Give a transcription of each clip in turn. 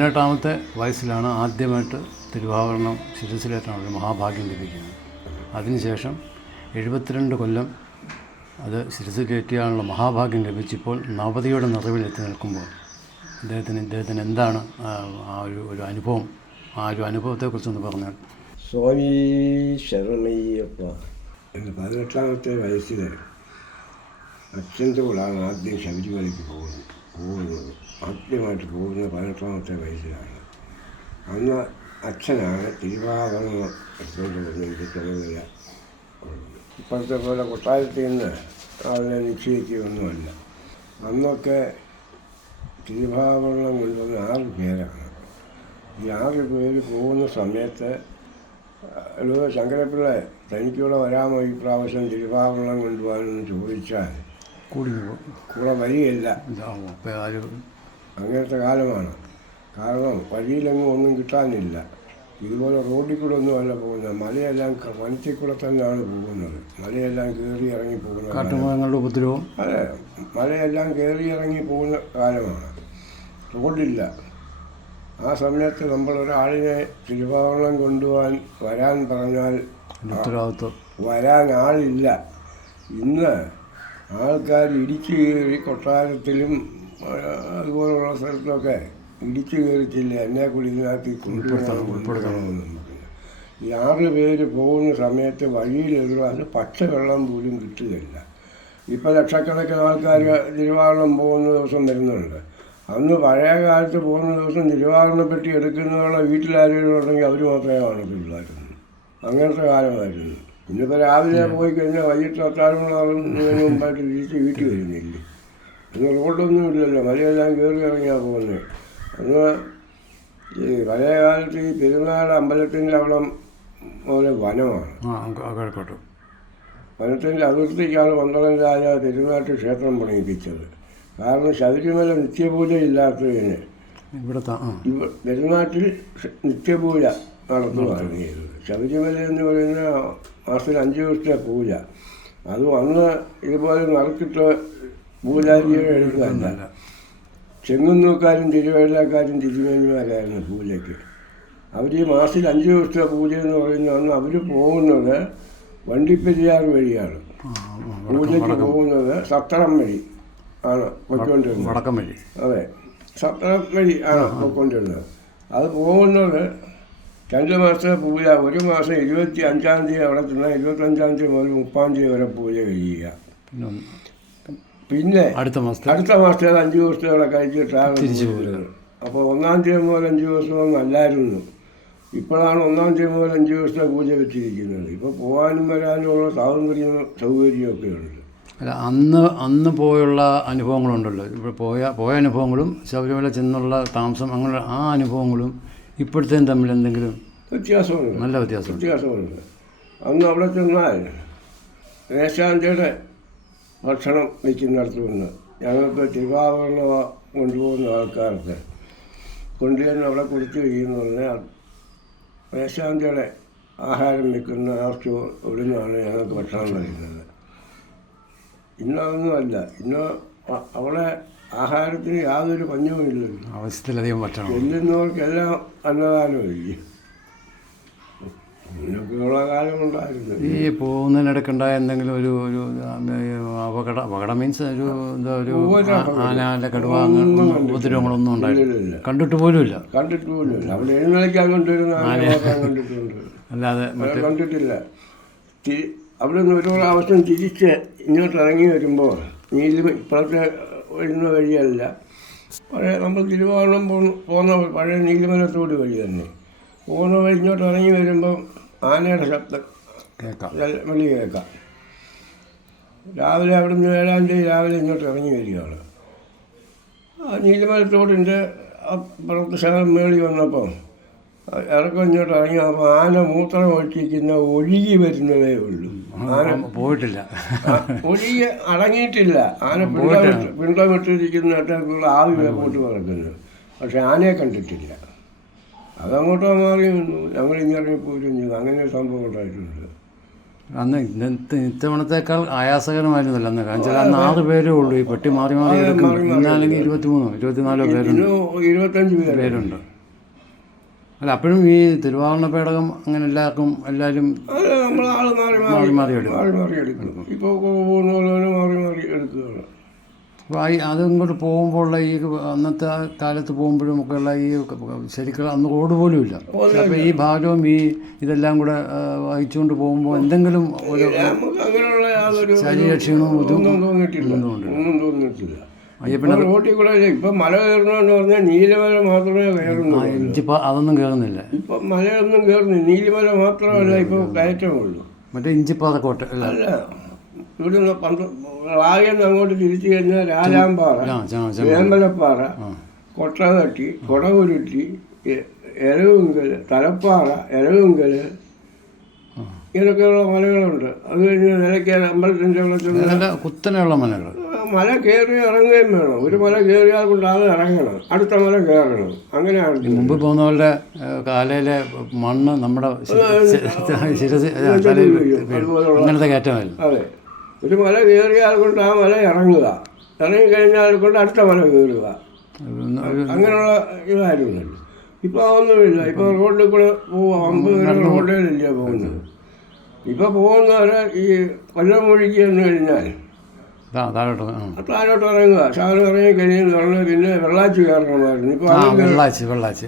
പതിനെട്ടാമത്തെ വയസ്സിലാണ് ആദ്യമായിട്ട് തിരുവാഭരണം ശിരസിലേറ്റാണ് ഒരു മഹാഭാഗ്യം ലഭിക്കുന്നത്. അതിനുശേഷം എഴുപത്തിരണ്ട് കൊല്ലം അത് ശിരസിലേറ്റിയാനുള്ള മഹാഭാഗ്യം ലഭിച്ചിപ്പോൾ നവതിയുടെ നിറവിലെത്തി നിൽക്കുമ്പോൾ അദ്ദേഹത്തിന് ഇദ്ദേഹത്തിന് എന്താണ് ആ ഒരു ഒരു അനുഭവം? ആ ഒരു അനുഭവത്തെക്കുറിച്ചൊന്ന് പറഞ്ഞാൽ. സ്വാമി ശരണയ്യപ്പ. എന്റെ പതിനെട്ടാമത്തെ വയസ്സിൽ അച്ഛന്റെ കൂടാണ് ആദ്യം ശബരിമലയ്ക്ക് പോകുന്നത് പോകുന്നത് ആദ്യമായിട്ട് പോകുന്നത് പതിനെട്ടാമത്തെ വയസ്സിലാണ്. അന്ന് അച്ഛനാണ് തിരുവാഭരണം എടുത്തുകൊണ്ട് വന്ന് എനിക്ക് ഇപ്പോഴത്തെ പോലെ കൊട്ടാരത്തിൽ നിന്ന് അതിനെ നിശ്ചയിക്കുകയൊന്നുമല്ല. അന്നൊക്കെ തിരുവാഭരണം കൊണ്ടുവന്ന ആറ് പേരാണ്. ഈ ആറ് പേര് പോകുന്ന സമയത്ത് ശങ്കരപ്പിള്ള തനിക്കൂടെ വരാമോ ഈ പ്രാവശ്യം തിരുവാഭരണം കൊണ്ടുപോകാനെന്ന് ചോദിച്ചാൽ കൂടി പോകും കൂടെ വഴിയില്ല ഇതാവും. അപ്പോൾ അങ്ങനത്തെ കാലമാണ്. കാരണം വഴിയിലെങ്ങും ഒന്നും കിട്ടാനില്ല. ഇതുപോലെ റോഡിൽ കൂടെ ഒന്നുമല്ല പോകുന്നത്. മലയെല്ലാം വനത്തിൽ കൂടെ തന്നെയാണ് പോകുന്നത്. മലയെല്ലാം കയറി ഇറങ്ങി പോകുന്നത്. കാട്ടുമൃഗങ്ങളുടെ ഉപദ്രവം. അതെ. മലയെല്ലാം കയറി ഇറങ്ങി പോകുന്ന കാലമാണ്. റോഡില്ല. ആ സമയത്ത് നമ്മൾ ഒരാളിനെ തിരുവാഭരണം കൊണ്ടുപോകാൻ വരാൻ പറഞ്ഞാൽ വരാൻ ആളില്ല. ഇന്ന് ആൾക്കാർ ഇടിച്ചു കയറി കൊട്ടാരത്തിലും അതുപോലുള്ള സ്ഥലത്തൊക്കെ ഇടിച്ചു കയറിച്ചില്ല എന്നെ കൂടി ഇതിനകത്ത് പറഞ്ഞു. ഈ ആറ് പേര് പോകുന്ന സമയത്ത് ഗ്ലാസ് പച്ചവെള്ളം പോലും കിട്ടുകയില്ല. ഇപ്പം ലക്ഷക്കണക്കിന് ആൾക്കാർ തിരുവാഹരണം പോകുന്ന ദിവസം വരുന്നുണ്ട്. അന്ന് പഴയ കാലത്ത് പോകുന്ന ദിവസം തിരുവാഹരണം പെട്ടി എടുക്കുന്നവരുടെ വീട്ടിലാരെങ്കിലും ഉണ്ടെങ്കിൽ അവർ മാത്രമേ കാണത്തുള്ളായിരുന്നു. അങ്ങനത്തെ കാലമായിരുന്നു. ഇന്നിപ്പോൾ രാവിലെ പോയി കഴിഞ്ഞാൽ വൈകിട്ട് അത്താഴമുള്ളതിന് മുമ്പായിട്ട് തിരിച്ച് വീട്ടിൽ വരുന്നില്ലേ. ഇന്ന് റോഡൊന്നും ഇല്ലല്ലോ. മലയെല്ലാം കയറി ഇറങ്ങിയാണ് പോകുന്നത് അന്ന് ഈ പഴയ കാലത്ത് ഈ പെരുന്നാൾ അമ്പലത്തിന്റെ അവിടെ പോലെ വനമാണ്. വനത്തിന്റെ അതിർത്തിക്കാണ് പന്ത്രണ്ട് രാജ തിരുനാട്ട് ക്ഷേത്രം പണിയിപ്പിച്ചത്. കാരണം ശബരിമല നിത്യപൂജ ഇല്ലാത്തതിന് ഇവിടുത്തെ പെരുന്നാട്ടിൽ നിത്യപൂജ. നടത്തുകയാണ് ചെയ്തത് ശബരിമല എന്ന് പറയുന്ന മാസത്തിൽ അഞ്ച് ദിവസത്തെ പൂജ. അത് വന്ന് ഇതുപോലെ നറുക്കിട്ട് പൂജാരിയുടെ എടുക്കുകയല്ല അല്ല ചെങ്ങുന്നൂക്കാരും തിരുവേലക്കാരും തിരുമേനിമാരായിരുന്നു പൂജയ്ക്ക്. അവർ ഈ മാസത്തിൽ അഞ്ച് ദിവസത്തെ പൂജ എന്ന് പറയുന്ന അന്ന് അവർ പോകുന്നത് വണ്ടിപ്പെരിയാർ വഴിയാണ്. പൂജയ്ക്ക് പോകുന്നത് സത്രം വഴി ആണ് പൊയ്ക്കൊണ്ടിരുന്നത്. അതെ. സത്രം വഴി ആണ് പോയിക്കൊണ്ടിരുന്നത്. അത് പോകുന്നത് രണ്ട് മാസത്തെ പൂജ. ഒരു മാസം ഇരുപത്തി അഞ്ചാം തീയതി അവിടെ ചെന്നാൽ ഇരുപത്തഞ്ചാം തീയതി മുതൽ മുപ്പാം തീയതി വരെ പൂജ കഴിയുക. പിന്നെ അടുത്ത മാസത്തെ? അടുത്ത മാസത്തെ അഞ്ച് ദിവസത്തെ അവിടെ കഴിച്ചിട്ടാണ് തിരിച്ച് പോകുന്നത് അപ്പോൾ ഒന്നാം തീയതി മുതൽ അഞ്ച് ദിവസമൊന്നും അല്ലായിരുന്നു ഇപ്പോഴാണ് ഒന്നാം തീയതി മുതൽ അഞ്ച് ദിവസത്തെ പൂജ വെച്ചിരിക്കുന്നത്. ഇപ്പോൾ പോകാനും വരാനുമുള്ള സൗകര്യം സൗകര്യമൊക്കെ ഉണ്ട്. അല്ല അന്ന് അന്ന് പോയുള്ള അനുഭവങ്ങളുണ്ടല്ലോ. ഇപ്പോൾ പോയ പോയ അനുഭവങ്ങളും ശബരിമല ചെന്നുള്ള താമസം അങ്ങനെ ആ അനുഭവങ്ങളും ഇപ്പോഴത്തേയും തമ്മിൽ എന്തെങ്കിലും വ്യത്യാസമുണ്ട്. നല്ല വ്യത്യാസമുണ്ട്. വ്യത്യാസമുണ്ട്. അന്ന് അവിടെ ചെന്നാൽ മേശാന്തിയുടെ ഭക്ഷണം വയ്ക്കുന്നിടത്ത് നിന്ന്. ഞങ്ങൾക്ക് തിരുവാഭരണ കൊണ്ടുപോകുന്ന ആൾക്കാർക്ക് കൊണ്ടുചെന്ന് അവിടെ കൊടുത്തു കഴിയുന്ന മേശാന്തിയുടെ ആഹാരം വെക്കുന്ന ആർക്ക് നിന്നാണ് ഞങ്ങൾക്ക് ഭക്ഷണം കഴിക്കുന്നത്. ഇന്നതൊന്നുമല്ല. ഇന്ന് അവിടെ ആഹാരത്തിന് യാതൊരു പഞ്ഞവുമില്ലല്ലോ ആവശ്യത്തിലധികം ഭക്ഷണം. ചെല്ലുന്നവർക്കെല്ലാം കാലമുണ്ടായിരുന്നു. ഈ പോകുന്നതിനിടയ്ക്കുണ്ടായ എന്തെങ്കിലും ഒരു ഒരു അപകട അപകടം മീൻസ് ഒരു എന്താ ഒരു ആന കടുവ അങ്ങനെ ഉപദ്രവങ്ങളൊന്നും ഉണ്ടായില്ല. ഇല്ലില്ല കണ്ടിട്ട് പോലും കണ്ടിട്ട് പോലുമില്ല. അവിടെ എഴുന്നള്ളിക്കാൻ കൊണ്ടുവരുന്ന കണ്ടിട്ടുണ്ട്. അല്ലാതെ കണ്ടിട്ടില്ല. അവിടെ നിന്ന് ഒരു പ്രാവശ്യം തിരിച്ച് ഇങ്ങോട്ട് ഇറങ്ങി വരുമ്പോൾ നീതി ഇപ്പോഴത്തെ വരുന്ന വഴിയല്ല. പഴയ നമ്മൾ തിരുവോണം പോകുന്ന പഴയ നീലിമലത്തോട് വഴി തന്നെ. പോകുന്ന വഴി ഇങ്ങോട്ട് ഇറങ്ങി വരുമ്പോൾ ആനയുടെ ശബ്ദം. കേൾക്കാം. വെളി കേൾക്കാം. രാവിലെ അവിടെ നിന്ന് ഏഴാം തീയതി രാവിലെ ഇങ്ങോട്ട് ഇറങ്ങി വരികയാണ്. ആ നീലിമലത്തോടിന്റെ അപ്പുറത്ത് ശകലം മേളി വന്നപ്പോൾ ഇറക്കം ഇങ്ങോട്ട് ഇറങ്ങി അപ്പോൾ ആന മൂത്രം ഒഴിച്ചിരിക്കുന്ന ഒഴുകി വരുന്നതേ ഉള്ളൂ. പോയിട്ടില്ല. ഒഴുകി അടങ്ങിയിട്ടില്ല. ആന പിണ്ടമിട്ട് പിണ്ടമിട്ടിരിക്കുന്നിടത്തേക്കുള്ള ആവി പോയിട്ട് പറക്കുന്നു പക്ഷെ ആനയെ കണ്ടിട്ടില്ല. അതങ്ങോട്ടോ മാറി നിന്നു. ഞങ്ങൾ ഇങ്ങനെ പോരും അങ്ങനെ സംഭവം ഉണ്ടായിട്ടുണ്ട്. അന്ന് ഇന്നത്തെ ഇത്തവണത്തേക്കാൾ ആയാസകരമായിരുന്നില്ല അന്ന്. കാരണം അന്ന് ആറ് പേരേ ഉള്ളൂ. ഈ പെട്ടി മാറി മാറി എടുക്കും ഇന്നാണെങ്കിൽ ഇരുപത്തിമൂന്നോ ഇരുപത്തിനാലോ പേരുണ്ട്. ഇരുപത്തഞ്ച് പേരുണ്ട്. അല്ല അപ്പോഴും ഈ തിരുവാഭരണ പേടകം അങ്ങനെ എല്ലാവർക്കും എല്ലാവരും അല്ല നമ്മൾ ആൾ മാറി മാറി മാറി മാറി എടുക്കും. മാറി മാറി എടുക്കും. ഇപ്പോൾ പോകുന്നവരെ മാറി മാറി എടുക്കുകയാണ്. അപ്പോൾ ഈ അത് ഇങ്ങോട്ട് പോകുമ്പോഴുള്ള ഈ അന്നത്തെ കാലത്ത് പോകുമ്പോഴും ഒക്കെ ഉള്ള ഈ ശരിക്കും അന്ന് റോഡ് പോലും ഇല്ല. അപ്പോൾ ഈ ഭാഗവും ഈ ഇതെല്ലാം കൂടെ വായിച്ചുകൊണ്ട് വഹിച്ചുകൊണ്ട് പോകുമ്പോൾ എന്തെങ്കിലും ഒരു ശരീരക്ഷീണവും ഒന്നും തോന്നിയിട്ടില്ല. അയ്യപ്പനെ ഇപ്പൊ റോട്ടിൽ കൂടെ ഇപ്പൊ മല കയറണമെന്ന് പറഞ്ഞാൽ നീലമല മാത്രമേ കയറുന്നുള്ളൂ. ഇഞ്ചിപ്പ അതൊന്നും കയറുന്നില്ല. ഇപ്പൊ മലയൊന്നും കയറുന്നില്ല. നീലിമല മാത്രമല്ല ഇപ്പൊ കയറ്റമുള്ളൂ. മറ്റേ ഇഞ്ചിപ്പാറക്കോട്ട അല്ല. അല്ല ഇവിടുന്ന് പന്ത്രണ്ട് അങ്ങോട്ട് തിരിച്ചു കഴിഞ്ഞാൽ രാജാമ്പാറ. വേമ്പലപ്പാറ. കൊട്ടകട്ടി കൊടകുരുട്ടി എരവുങ്കൽ തലപ്പാറ എരവുങ്കൽ ഇങ്ങനെയൊക്കെയുള്ള മലകളുണ്ട്. അത് കഴിഞ്ഞ് നിലയ്ക്ക് അമ്പലത്തിന്റെ കുത്തനെയുള്ള മലകൾ. മല കയറി ഇറങ്ങുകയും വേണം. ഒരു മല കയറിയാൽ കൊണ്ടാതെ ഇറങ്ങണം. അടുത്ത മല കയറണം. അങ്ങനെയാണ്. മുമ്പ് പോകുന്നവരുടെ കാലയിലെ മണ്ണ് നമ്മുടെ ശിരസി അങ്ങനത്തെ കയറ്റമായിരുന്നു അതെ ഒരു മല കയറിയാൽ കൊണ്ട് ആ മല ഇറങ്ങുക. ഇറങ്ങി കഴിഞ്ഞാൽ കൊണ്ട് അടുത്ത മല കയറുക. അങ്ങനെയുള്ള ഇതായിരുന്നു. ഇപ്പോൾ അതൊന്നുമില്ല ഇപ്പോൾ റോഡിൽ കൂടെ പോവാം. അമ്പത് റോഡിലല്ലേ പോകുന്നത്. ഇപ്പോൾ പോകുന്നവരെ ഈ കൊല്ലം ഒഴുകി എന്ന് കഴിഞ്ഞാൽ താഴോട്ട് ഇറങ്ങുക. ശാലം ഇറങ്ങി കഴിഞ്ഞെന്ന് പറഞ്ഞാൽ പിന്നെ വെള്ളാച്ചി കയറണമായിരുന്നു. ഇപ്പോൾ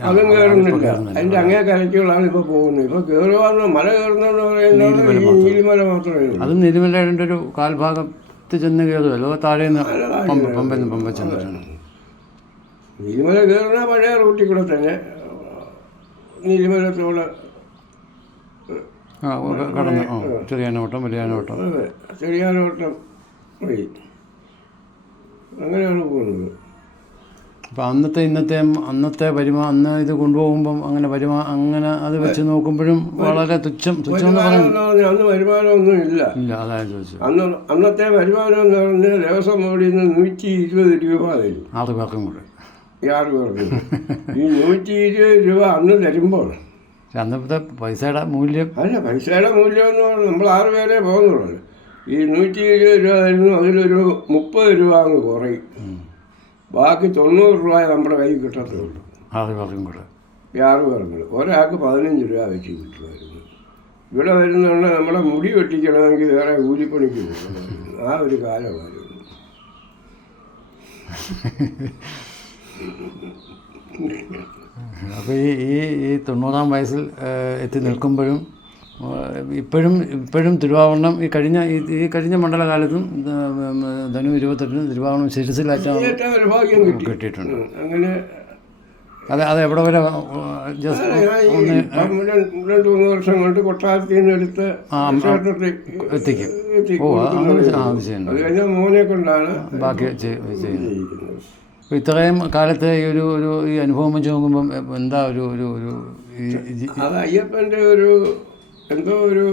അതും കയറുന്നില്ല. അതിന്റെ അങ്ങേ കരയ്ക്കുകളാണ് ഇപ്പോൾ പോകുന്നത്. ഇപ്പോൾ കയറുക മല കയറുന്നതെന്ന് പറയുന്നത് നീലിമല മാത്രമേ ഉള്ളൂ. അതും നെരുമലയുടെ ഒരു കാൽഭാഗത്ത് ചെന്ന് കയറുമല്ലോ താഴെ നിന്ന് പമ്പ പമ്പന്ന് പമ്പ ചെന്നിട്ടാണ് നീലിമല കയറുന്ന പഴയ റൂട്ടിൽ കൂടെ തന്നെ നീലിമലത്തോടെ കടന്ന് ചെറിയാനോട്ടം വലിയാനോട്ടം. ചെറിയാനോട്ടം. വഴി അങ്ങനെയാണ് പോകുന്നത്. അപ്പം അന്നത്തെ ഇന്നത്തെ അന്നത്തെ വരുമാ അന്ന് ഇത് കൊണ്ടുപോകുമ്പം അങ്ങനെ വരുമാ അങ്ങനെ അത് വെച്ച് നോക്കുമ്പോഴും വളരെ തുച്ഛം തുച്ഛം എന്ന് പറഞ്ഞാൽ അന്ന് വരുമാനമൊന്നും ഇല്ല. ഇല്ല അതാണ് ചോദിച്ചത്. അന്ന് അന്നത്തെ വരുമാനം എന്ന് പറഞ്ഞാൽ ദേവസ്വം ബോർഡിൽ നിന്ന് നൂറ്റി ഇരുപത് രൂപ തരും ആറ് പേർക്കും കൂടെ. ഈ ആറ് പേർക്ക്. ഈ നൂറ്റി ഇരുപത് രൂപ അന്ന് തരുമ്പോൾ. അന്നത്തെ പൈസയുടെ മൂല്യം അല്ല പൈസയുടെ മൂല്യം എന്ന് പറഞ്ഞാൽ നമ്മൾ ആറ് പേരെ പോകുന്നുള്ളൂ. ഈ നൂറ്റി ഇരുപത് രൂപ വരുന്നു അതിലൊരു മുപ്പത് രൂപ അങ്ങ് കുറയും. ബാക്കി തൊണ്ണൂറ് രൂപ നമ്മുടെ കയ്യിൽ കിട്ടത്തുള്ളൂ. ആറ് പേർക്കും കൂടെ. ഈ പേർക്കും കൂടെ. ഒരാൾക്ക് പതിനഞ്ച് രൂപ വെച്ച് കിട്ടുമായിരുന്നു. ഇവിടെ വരുന്നുണ്ട് നമ്മുടെ മുടി വെട്ടിക്കണമെങ്കിൽ വേറെ കൂലിപ്പണിക്ക് പോകണമായിരുന്നു ആ ഒരു കാലമായിരുന്നു. അപ്പോൾ ഈ ഈ തൊണ്ണൂറാം വയസ്സിൽ എത്തി നിൽക്കുമ്പോഴും ഇപ്പോഴും ഇപ്പോഴും തിരുവാഭരണം ഈ കഴിഞ്ഞ ഈ കഴിഞ്ഞ മണ്ഡലകാലത്തും ധനു ഇരുപത്തെട്ടിന് ഭാഗ്യം കിട്ടി. കിട്ടിയിട്ടുണ്ട്. അങ്ങനെ അത് അത് എവിടെ വരെ രണ്ട് മൂന്ന് വർഷം കൊണ്ട് കൊട്ടാരത്തിൽ നിന്ന് എടുത്ത് എത്തിക്കും. ഓ അത് കഴിഞ്ഞാൽ മോനെ കൊണ്ടാണ് ബാക്കി ചെയ്യുന്നത്. ചെയ്യുന്നു ഇത്രയും കാലത്തെ ഈ ഒരു ഒരു ഈ അനുഭവം വെച്ച് നോക്കുമ്പം എന്താ ഒരു ഒരു ഒരു അയ്യപ്പന്റെ ഒരു എന്തോ ഒരു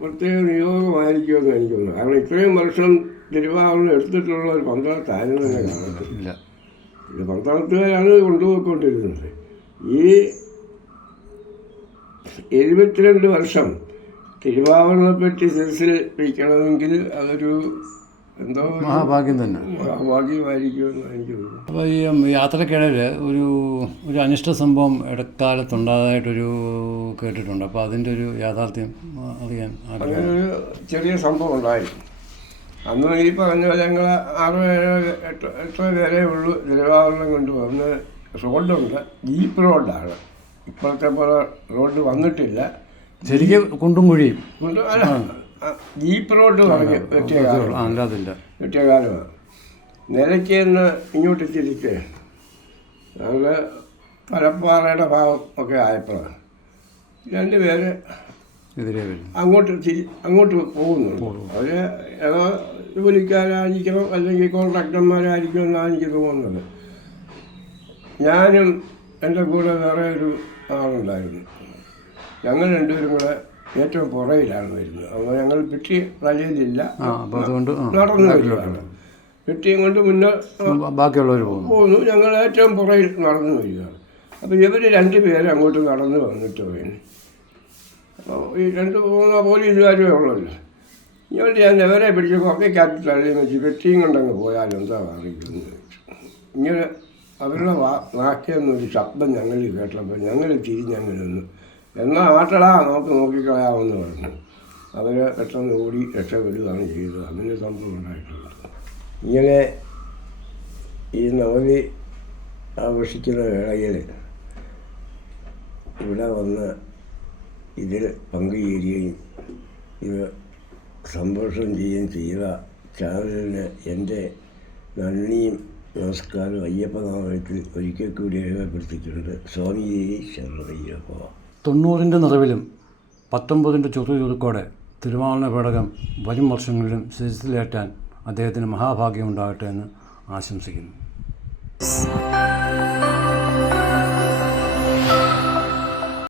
പ്രത്യേക നിയോഗമായിരിക്കുമെന്ന് എനിക്ക് തോന്നുന്നു. കാരണം ഇത്രയും വർഷം തിരുവാഭരണം എടുത്തിട്ടുള്ള ഒരു പന്ത്രണ്ട് ആരും തന്നെ കാണത്തില്ല. ഇത് പന്ത്രണ്ടുകാരാണ് കൊണ്ടുപോയിക്കൊണ്ടിരുന്നത്. ഈ എഴുപത്തിരണ്ട് വർഷം തിരുവാഭരണപ്പെട്ടി ശിരസിൽ വയ്ക്കണമെങ്കിൽ അതൊരു എന്തോ മഹാഭാഗ്യം തന്നെ. ഭാഗ്യമായിരിക്കുമെന്ന് എനിക്ക് തോന്നുന്നു. അപ്പോൾ ഈ യാത്രക്കിടയിൽ ഒരു ഒരു അനിഷ്ട സംഭവം ഇടക്കാലത്തുണ്ടായതായിട്ടൊരു കേട്ടിട്ടുണ്ട്. അപ്പോൾ അതിന്റെ ഒരു യാഥാർത്ഥ്യം അറിയാൻ ആഗ്രഹം. ചെറിയ സംഭവം ഉണ്ടായി. അന്ന് ഈ പറഞ്ഞ പോലെ ഞങ്ങൾ ആറ് ഏഴോ എട്ട് എട്ടോ പേരേ ഉള്ളൂ തിരുവാഭരണം കൊണ്ടുവന്ന് റോഡുണ്ട്. ജീപ്പ് റോഡാണ്. ഇപ്പോഴത്തെ പോലെ റോഡ് വന്നിട്ടില്ല. ശരിക്കും കുണ്ടും കുഴിയും. കൊണ്ട് അല്ല ജീപ്പ് റോഡ് പറഞ്ഞു വെട്ടിയ കാലം. വെട്ടിയ കാലമാണ് നിലയ്ക്ക് നിന്ന് ഇങ്ങോട്ട് തിരിച്ച് ഞങ്ങൾ പരപ്പാറയുടെ ഭാഗം ഒക്കെ ആയപ്പോഴാണ്. രണ്ടുപേര് അങ്ങോട്ട് തിരി അങ്ങോട്ട് പോകുന്നു. അവർ ഏതോ ജോലിക്കാരായിരിക്കണം അല്ലെങ്കിൽ കോൺട്രാക്ടർമാരായിരിക്കും എന്നാണ് എനിക്ക് തോന്നുന്നത്. ഞാനും എന്റെ കൂടെ വേറെ ഒരു ആളുണ്ടായിരുന്നു. ഞങ്ങൾ രണ്ടുപേരും കൂടെ ഏറ്റവും പുറയിലാണ് വരുന്നത് അപ്പോൾ ഞങ്ങൾ പിറ്റി തലയിലില്ല ആ അതുകൊണ്ട് നടന്നു വരികയാണ് പെട്ടിയും കൊണ്ട് മുന്നേ ബാക്കിയുള്ളവർ പോകുന്നു. പോകുന്നു. ഞങ്ങൾ ഏറ്റവും പുറയിൽ നടന്നു വരികയാണ്. അപ്പോൾ ഇവർ രണ്ട് പേര് അങ്ങോട്ട് നടന്ന് വന്നിട്ട് പോയി അപ്പോൾ ഈ രണ്ട് മൂന്ന് പോലീസുകാരും ഉള്ളല്ലോ. ഇങ്ങോട്ട് ഞാൻ എവരെ പിടിച്ച് കൊക്കയ്ക്കകത്ത് തള്ളി വെച്ച് പെട്ടിയും കൊണ്ടങ്ങ് പോയാലും എന്താ അറിയിക്കുന്നു ഇങ്ങനെ അവരുടെ വാ നാക്കിയെന്നൊരു ശബ്ദം ഞങ്ങൾ കേട്ടപ്പോൾ ഞങ്ങൾ തിരിഞ്ഞങ്ങനെ നിന്നു. എന്നാൽ ആട്ടടാ നമുക്ക് നോക്കിക്കളയാമെന്ന് പറഞ്ഞു. അവർ പെട്ടെന്ന് ഓടി രക്ഷപ്പെടുകയാണ് ചെയ്തത്. അങ്ങനെ സംഭവം ഉണ്ടായിട്ടുള്ളത് ഇങ്ങനെ ഈ നവതി ആഘോഷിക്കുന്ന വേളയിൽ ഇവിടെ വന്ന് ഇതിൽ പങ്കുചേരുകയും ഇത് സന്തോഷം ചെയ്യുകയും ചെയ്ത ചാനലിന് എന്റെ നന്ദിയും നമസ്കാരം അയ്യപ്പനാമത്തിൽ ഒരിക്കൽ കൂടി രേഖപ്പെടുത്തിയിട്ടുണ്ട് സ്വാമിജി ശരണയ്യപ്പ തൊണ്ണൂറിന്റെ നിറവിലും പത്തൊമ്പതിന്റെ ചുറുചുറുക്കോടെ തിരുവാളന പേടകം വരും വർഷങ്ങളിലും ശിരസിലേറ്റാൻ അദ്ദേഹത്തിന് മഹാഭാഗ്യം ഉണ്ടാകട്ടെ എന്ന് ആശംസിക്കുന്നു.